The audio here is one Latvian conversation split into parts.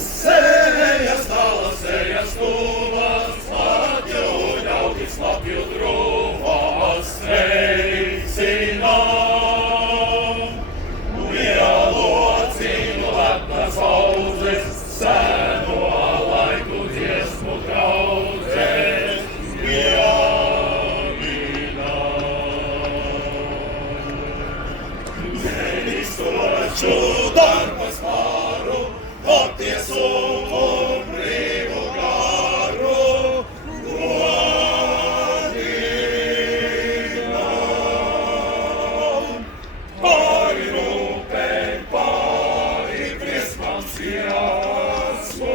Sejas tālas, sejas tuvas, Latviju ļaudis, Latviju drūvas sveicinām. Lielu acīm lepnas audzes, seno laiku dziesmu draudzes, pieminām. Nenistošu darbas pāru, Attiesumu brīvu garu, godinām. Pāri rūpēm, pāri briesmām dziesmu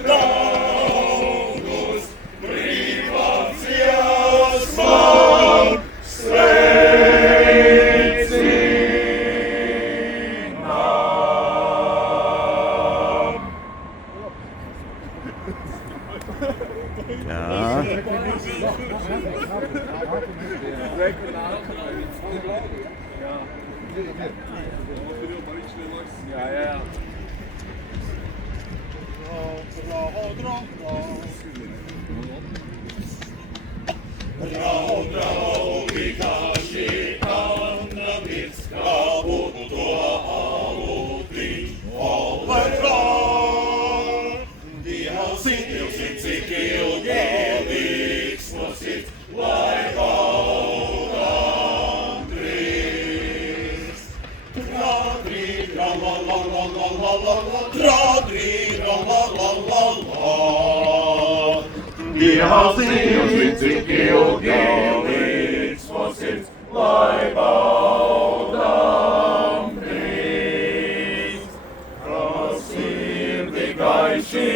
draudus, brīvām dziesmām Draugi, kā šī Anna mirs, kā būtu to alūti, Olverā. Dievs, cik ilgi līksmos sirds, lai baudām drīz. Trādrī, la-la-la-la-la-la-la, trādrī, la-la-la-la-la. Dievs, cik ilgi līksmos sirds, lai baudām drīz. Kas sirdi gaiši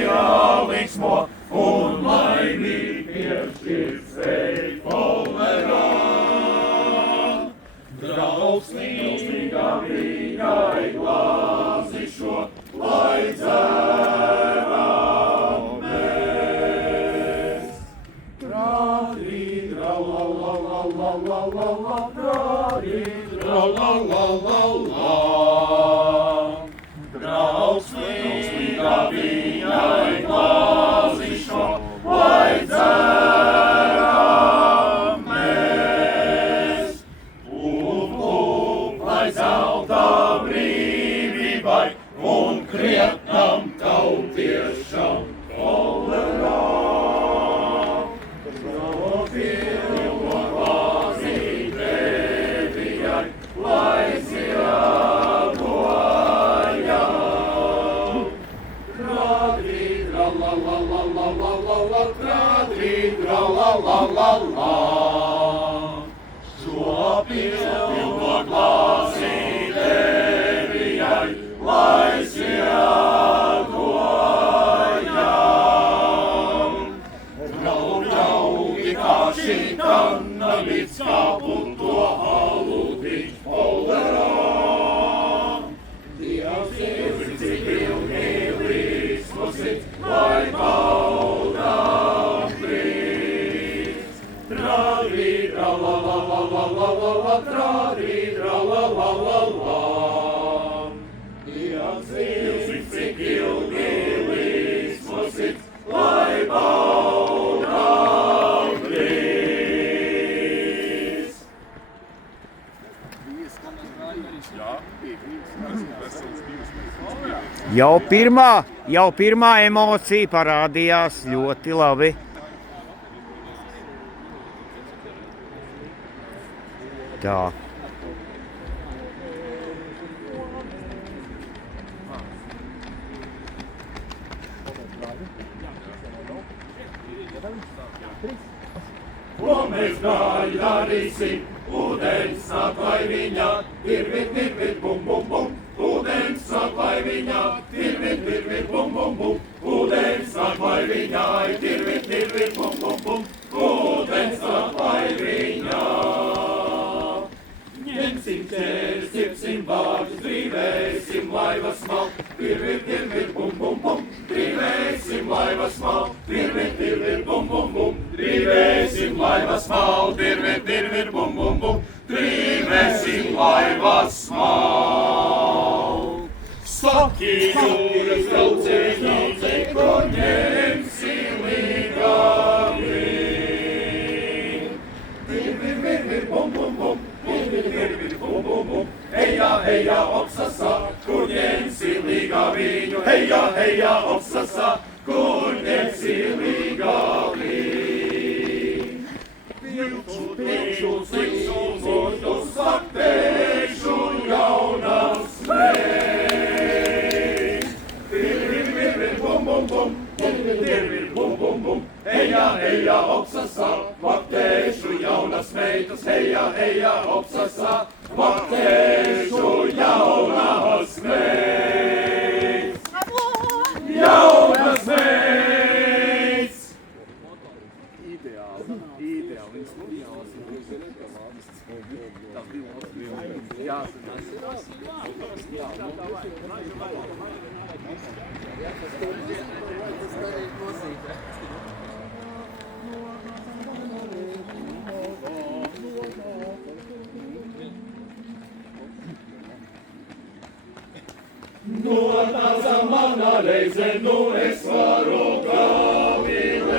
jāliksmo, un laimīgi piešķirt sveik Olverā. Drausmīgā viņai glāzi šo, lai dzeram mēs. Trādrīt, la-la-la-la-la-la-la, trādrīt, la-la-la-la-la. Drausmīgā viņai glāzi šo, lai dzeram mēs. Lai zelta brīvībai un krietnam tautiešam Olverā. Pilno glāzī Tevijai, lai ziedojam. Trādrīt, la-la-la-la-la-la-la, trādrīt, la-la-la-la-la. Šo pilno glāzī Tevijai, lai ziedojam. Draugi, kā šī Anna mirs, kā būtu to alūti, Olverā. Dievs, cik ilgi līksmos sirds, lai baudām drīz. Trādrīt, la-la-la-la-la-la-la, trādrīt, la-la-la-la-la. Dievs, cik ilgi līksmos sirds, lai baudām drīz. Jau pirmā emocija parādījās ļoti labi. Tā. Ko mēs darīsim? Ūdens nāk, lai viņā virvit, virvit, bum, bum, bum. Ūdens nāk, lai viņā virvit, virvit, bum, bum, bum. Ūdens nāk, lai viņā virvit, virvit, bum, bum, bum. Ūdens nāk, lai viņā. Ņemsim ķēri, siepsim vārdus, drīvēsim laivas mal. Virvit, virvit, bum, bum, bum. Drīvēsim laivas mal. Virvit, virvit, bum, bum, bum. Drīvēsim laivas mal. Virvit, virvit, bum, bum, bum. Drīvēsim laivas mal. Saki, jūras draudzē, eja, opsasa, kur necīlīgā līd. Tikšu, mūžus sakteikšu jaunas mēs. Virvir, bum, bum, bum, virvir, bum, bum, bum. Eja, opsasa, vakteikšu jaunas meitas. Eja, opsasa, vakteikšu jaunas mēs. Jaunas mēs! Ideāli. Viņas ideāls ir tas bija jāsanās. Nonāca mana reize, nu es varu gavilēt.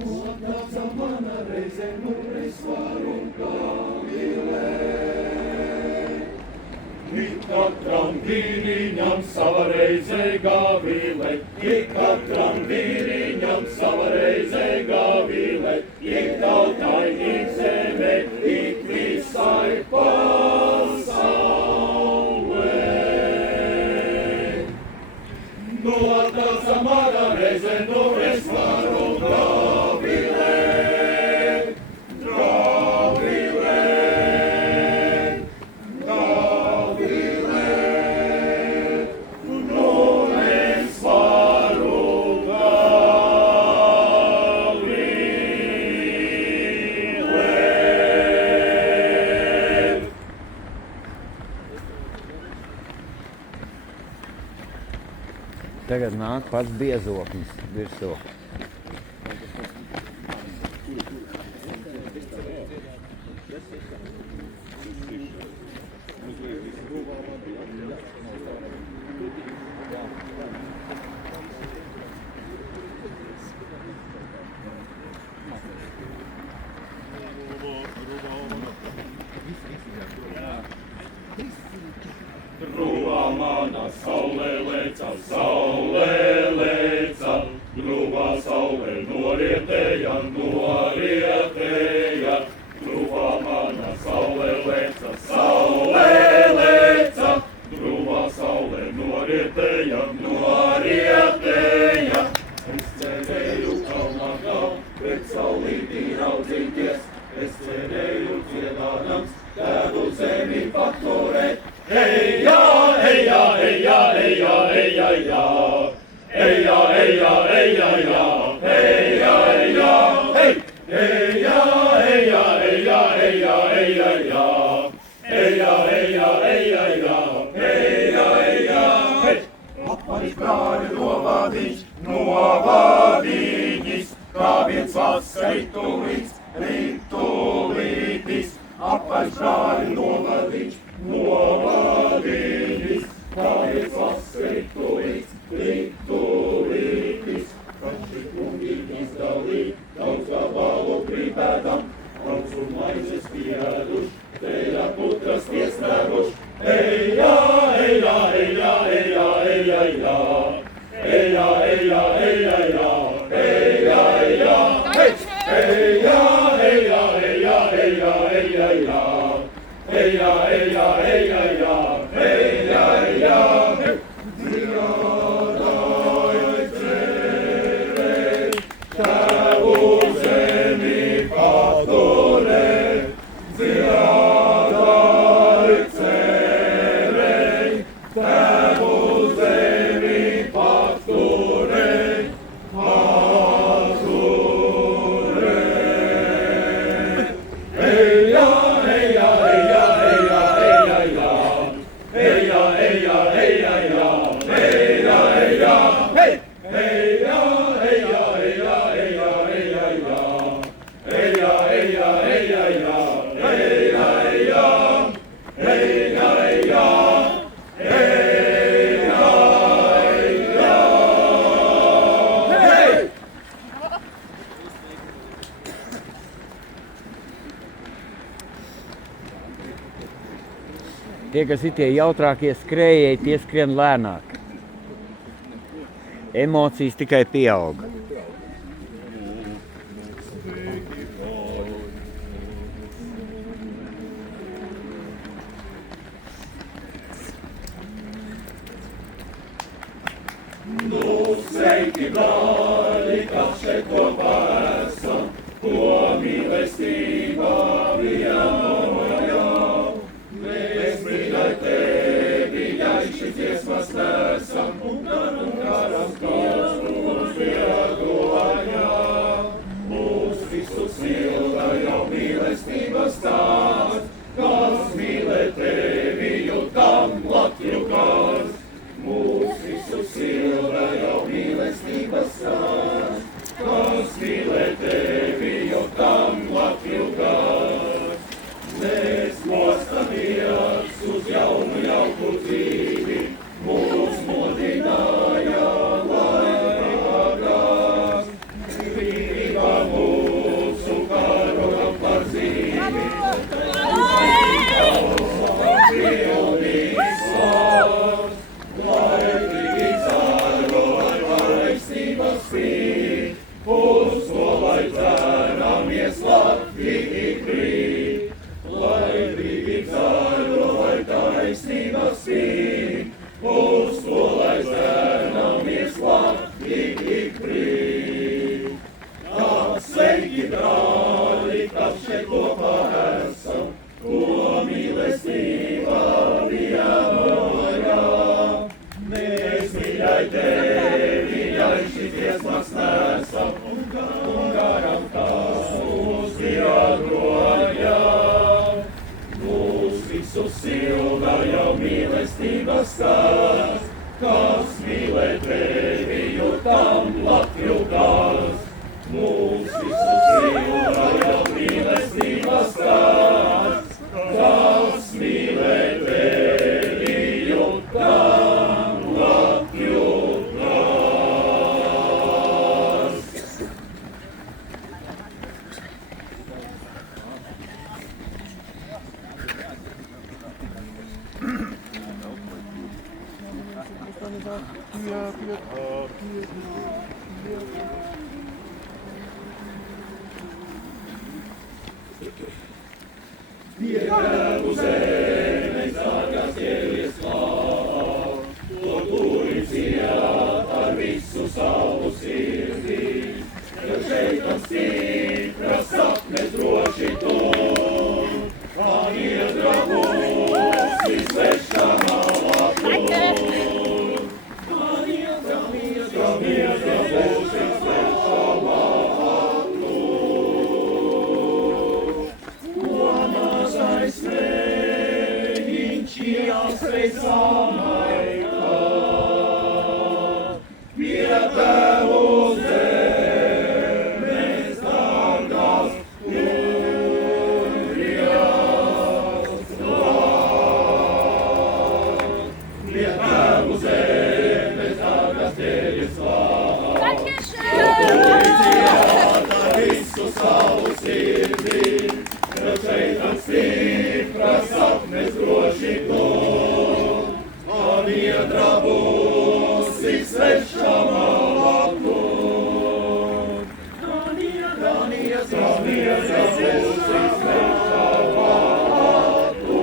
Nonāca mana reize, nu es varu gavilēt. Ik katram vīriņam sava reize gavilēt. Ik katram vīriņam sava reize gavilēt. Ik tautai, ik zeme, ik visai pasaulē. Nonāca mana reize, nu es varu gavilēt, gavilēt, gavilēt. Nu es varu gavilēt. Tagad nāk pats biezoknis virsū. Gruvā mana saule leca, gruvā saule norietēja, norietēja. Gruvā mana saule leca, gruvā saule norietēja, norietēja. Es cerēju kalnā gal, bet saulītī raudzīties, es cerēju dziedādams, tēvu zemi paturēt. Eja, eja, eja, eja, eja, eja. Eja, eja, eja, eja, eja, eja, hey. Eja, eja, eja, eja, eja, eja. Eja, eja, eja, eja, eja, eja, hey. Apaļ brāļu novadiņš, novadiņis, kā viens atskaitulīts, ritulītis. Apaļ brāļu novadiņš, novadiņis, kā viens atskaitulīts, ritulītis. Taču kungi izdalīt, daudz gabalu gribēdam, daudz un maizes pieduši, teļa putras tiesnēguši. Eja, eja, eja, eja, eja, eja. Eja, eja, eja, eja, eja, eja, hey. Eja, eja, eja, eja, eja, eja. Eja, eja, eja, eja, eja, eja, hey. Dziedādam. Tie, kas ir tie jautrākie skrējēji, tie skrien lēnāk. Emocijas tikai pieaug. Sveiki, brāļi, kas šeit kopā esam, ko mīlestībā vienojam. Mēs mīļai tevi, ja šis dziesmas nesam, un garam kāds mūs viedojam. Mūs visus silda jau mīlestības tāds, kas mīlē tevi, jo tam Latviju kāds. Mūs visus silda jau mīlestības stāsts, kas mīlē tevi, jo tam Latviju kāds. Mēs mostamies uz jaunu jauku dzīvi, mūs modināja laikākās. Brīvā mūsu karogam par zīmi, pildīs vārds. Laimīgi cāroj taisnības spīd, uz ko lai ceramies Latviju brīd. Laimīgi cāroj taisnības spīd, uz ko lai ceramies Latviju brīd. Tā sveiki, brāļi, kas šeit kopā esam, ko mīlestībā vienojam. Mēs mīļai tevi, ja šis dziesmas nesam, un garam tās mūs viedojam. Mūs visus silda jau mīlestības stāsts, kas mīlē tevi, jo tam Latviju kāds. Mūs visus silda jau mīlestības stāsts, kas mīlē tevi, jo tam Latviju kāds. Piekrētu zemes, dārgās ķēries klāt, to turim ciet ar visu savu sirdī. Jo šeit tam stipras sapnes droši tu, anie drabūs visvešamā lapu. Anie drabūs visvešamā lapu. Ko mazais vējiņš jāsveic samaikā, pie Tevu zemes dārgās jūrijas klāt. Pie Tevu zemes dārgās ķēries klāt, turi ciet ar visu savu sirdī. Jo šeit tam stipras sapnes droši tu, anie drabūs visvešamā lapu. Anie drabūs visvešamā lapu.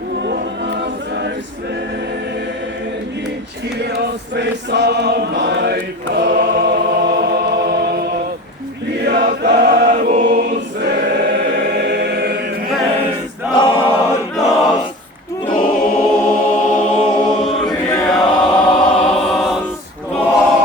Ko mazais vējiņš jāspēj samaitāt, pie Tevu zemes dārgās jūrijas klāt.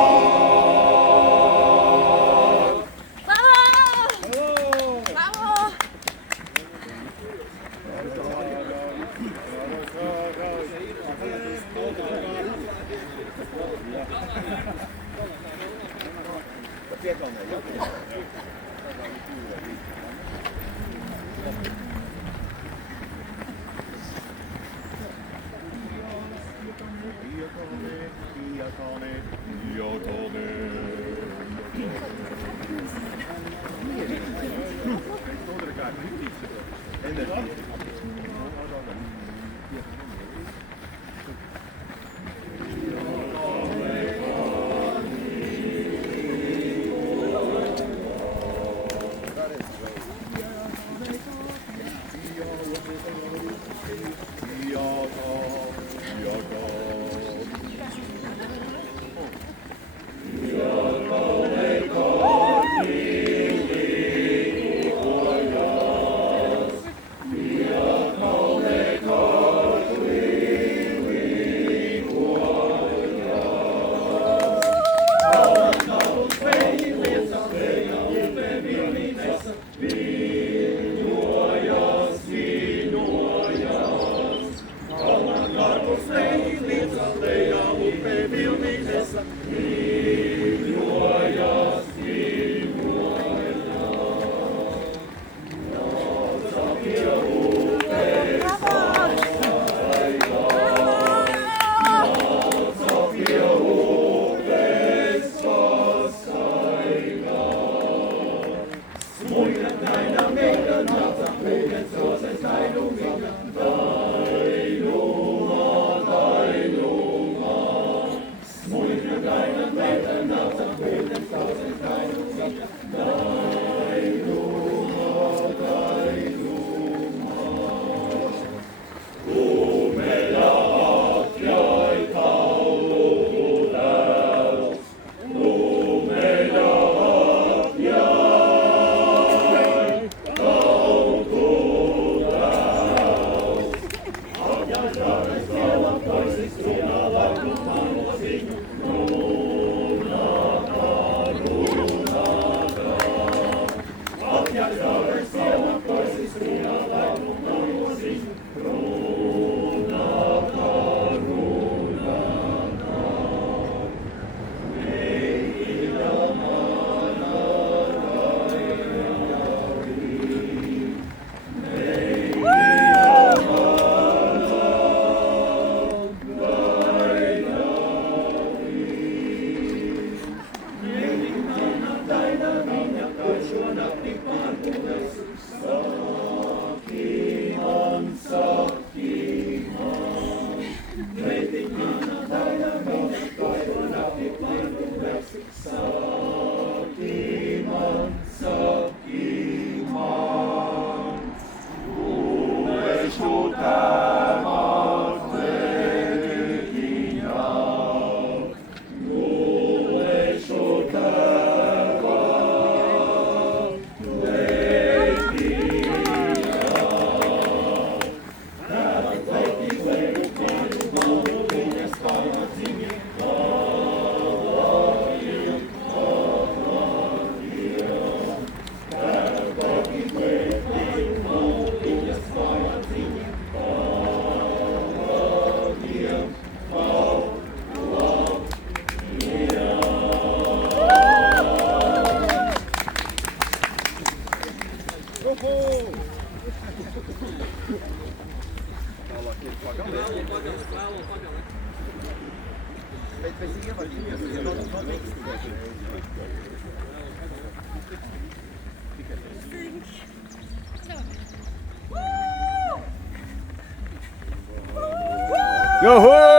Yo-ho!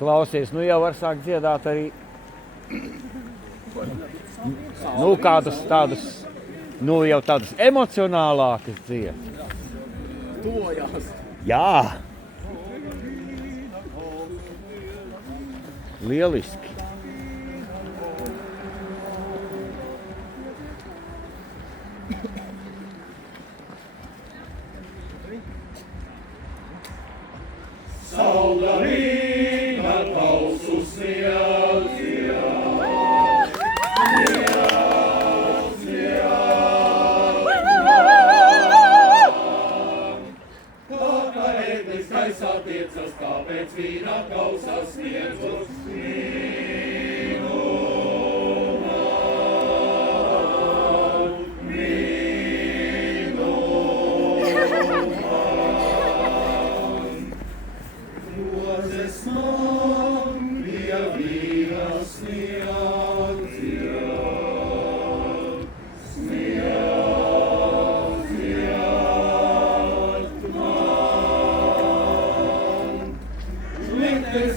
Klausies, nu jau var sākt dziedāt arī nu, kādus tādus, nu jau tādus emocionālākas dziesmas. Tuvojās. Jā! Lieliski! Saule rīna tausu sniedz, gaisā tiecas, tāpēc vīna kausa sniedzos vīnu man, vīnu man. Rozes man pie vīna sniedz,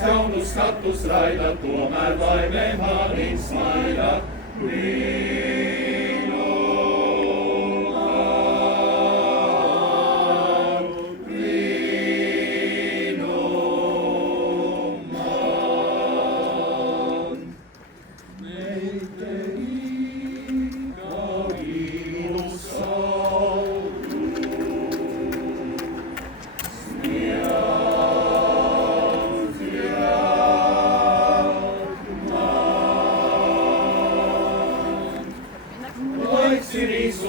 jaunus skatus raida, tomēr laimē mani smaida. Vīnu man, vīnu man. Meitenīga vīnu saulu,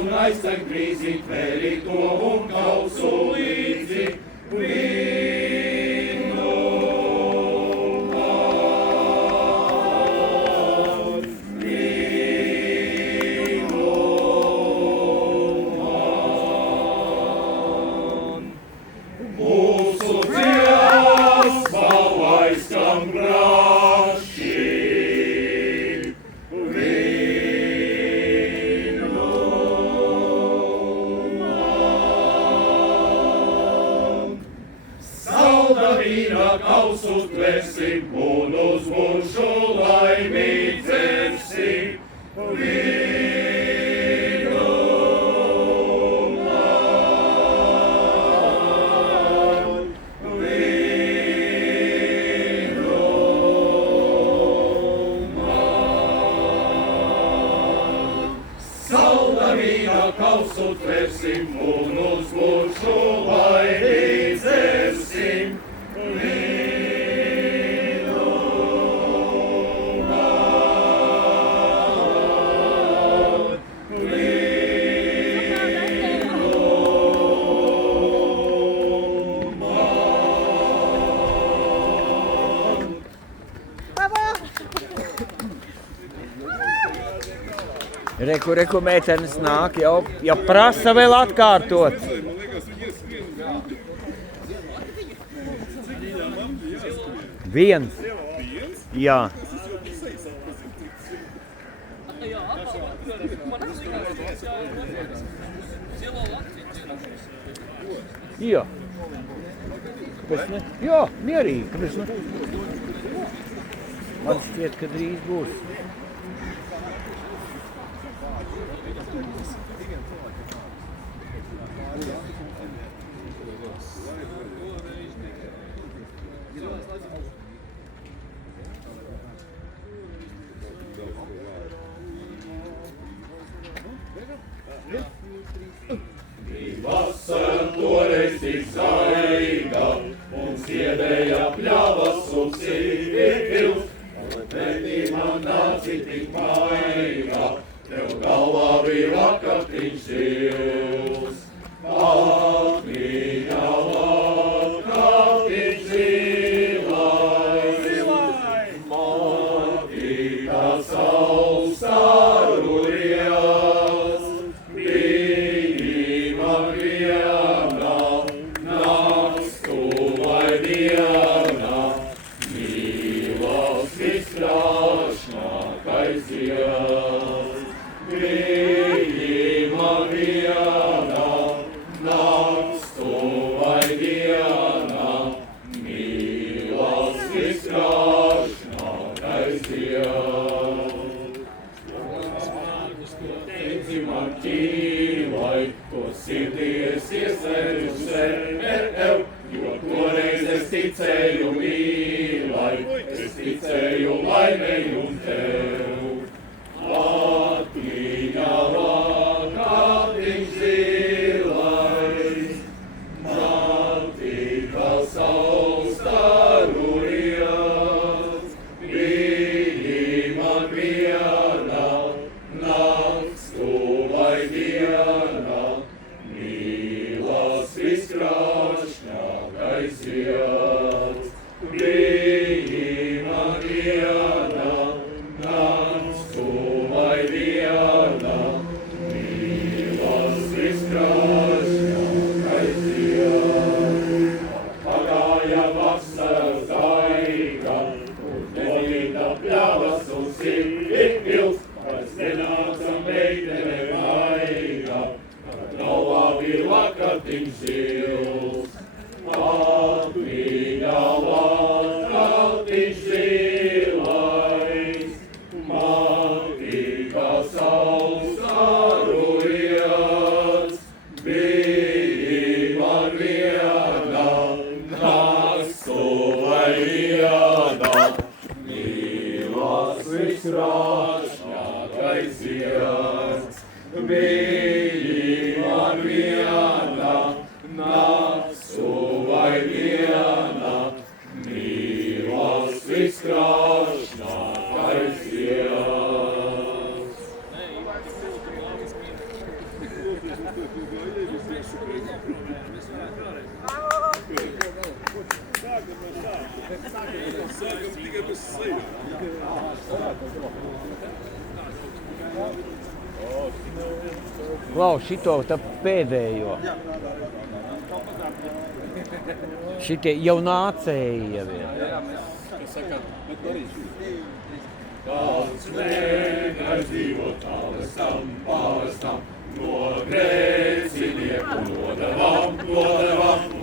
un aiztek brīzi, tvērī to un kausu līdzi. Vīnu man, vīnu man. Mūsu dziesma aizskan braši, vīna kausu tversim un uz mūžu laimi dzersim. Vīnu man, vīnu man. Saula vīna kausu tversim un uz mūžu laimi dzersim. Reku, meitenes nāk, jau prasa vēl atkārtot. Viens. Jā. Jā. Kāpēc ne? Jā, mierīgi. Kāpēc ne? Man šķiet, ka drīz būs. Vasara toreiz tik zaiga, un ziedēja pļavas un sīpils, pretī man nāci tik maiga, tev galvā bija vakatiņš zils. Atmiņā vakatiņš zilais, matītā saules sarulījās, brīnīma viena CRL, jo toreiz es ticēju mīlai, es ticēju laimei un tev. Latviņa lakatiņš zilais, naktī kā saules starojas, viņi man viena, nakts tu vai diena, mīlas viskrāšņākais zieds. Viņi man viena, nakts tu vai diena, mīlas viskrāšņākais zieds. Pagāja vasaras daiga, un netīta pļavas un sirdi pils, pēc nenāca meitene vaiga, kad galvā bija lakatiņš zils. Latviņa lakatiņš zilais, maki kā saules starojas, bija man viena, nakts tu vai diena, mīlas viskrāšņākais zieds. Bija man viena, nakts tu vai diena, mīlas viskrāšņākais zieds. Klau, šito tā pēdējo. Šitie jau nācēji jau ir. Kāds negaids dzīvo tālestam, pārestam, no grēcinieku nodevām,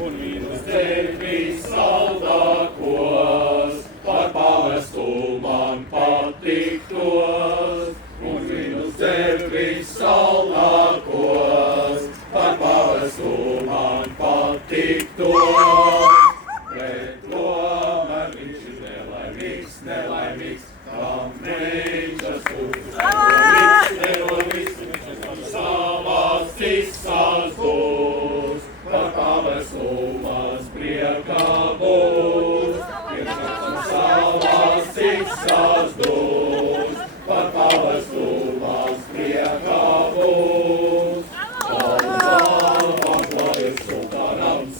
un mīlus tevis saldākos, par pavestu man patiktos, un mīlus tevis saldākos, par pavestu man patiktos. Bet tomēr viņš ir nelaimīgs, kam neņķasūtas, nelovis, savās cisās būs, par pavestu mans priekā būs. Savās cisās būs, par pavestu mans priekā būs. Paklājies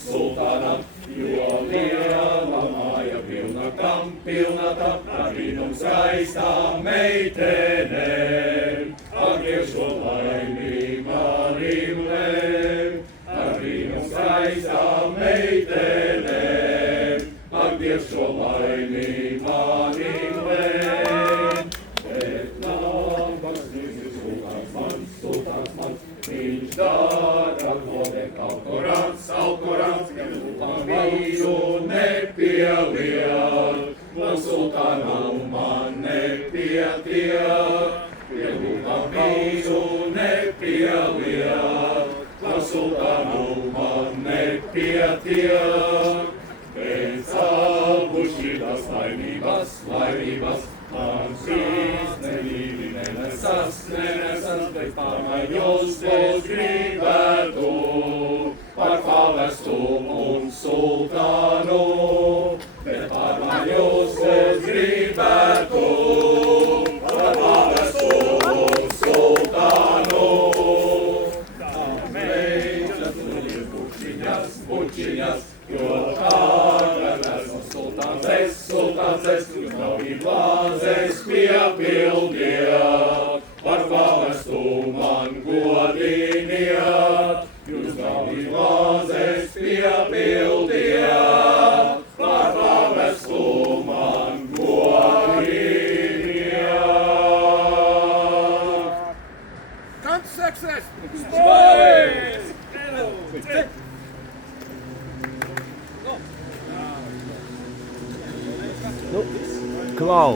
sultānam, jo liela māja pilna tam, ar brīnum skaistām meitenēm, atgriežo laimī manim lēm, ar brīnum skaistām meitenēm, atgriežo laimī manim lēm. Bet labas ir sultāns mans, viņš dara klodek alkorāns, ka sultānu vīzu nepieliek, no sultānu man nepietiek, pielūkā vīzu nepieliek, no sultānu man nepietiek. Pēc abu šīs laimības, man šīs nevīvi nenesas, bet pārmaiņos es gribētu par pavestu un sultānu, bet pārmaiņos es gribētu par pavestu un sultānu. Tā meitnes ir bučiņas, jo tagad esmu sultāns es, jūs nav glāzes piepildiet, par pavestu man godiniet, jūs nav glāzes piepildiet, par pavestu man godiniet. Come success! Space! Nu, Klau,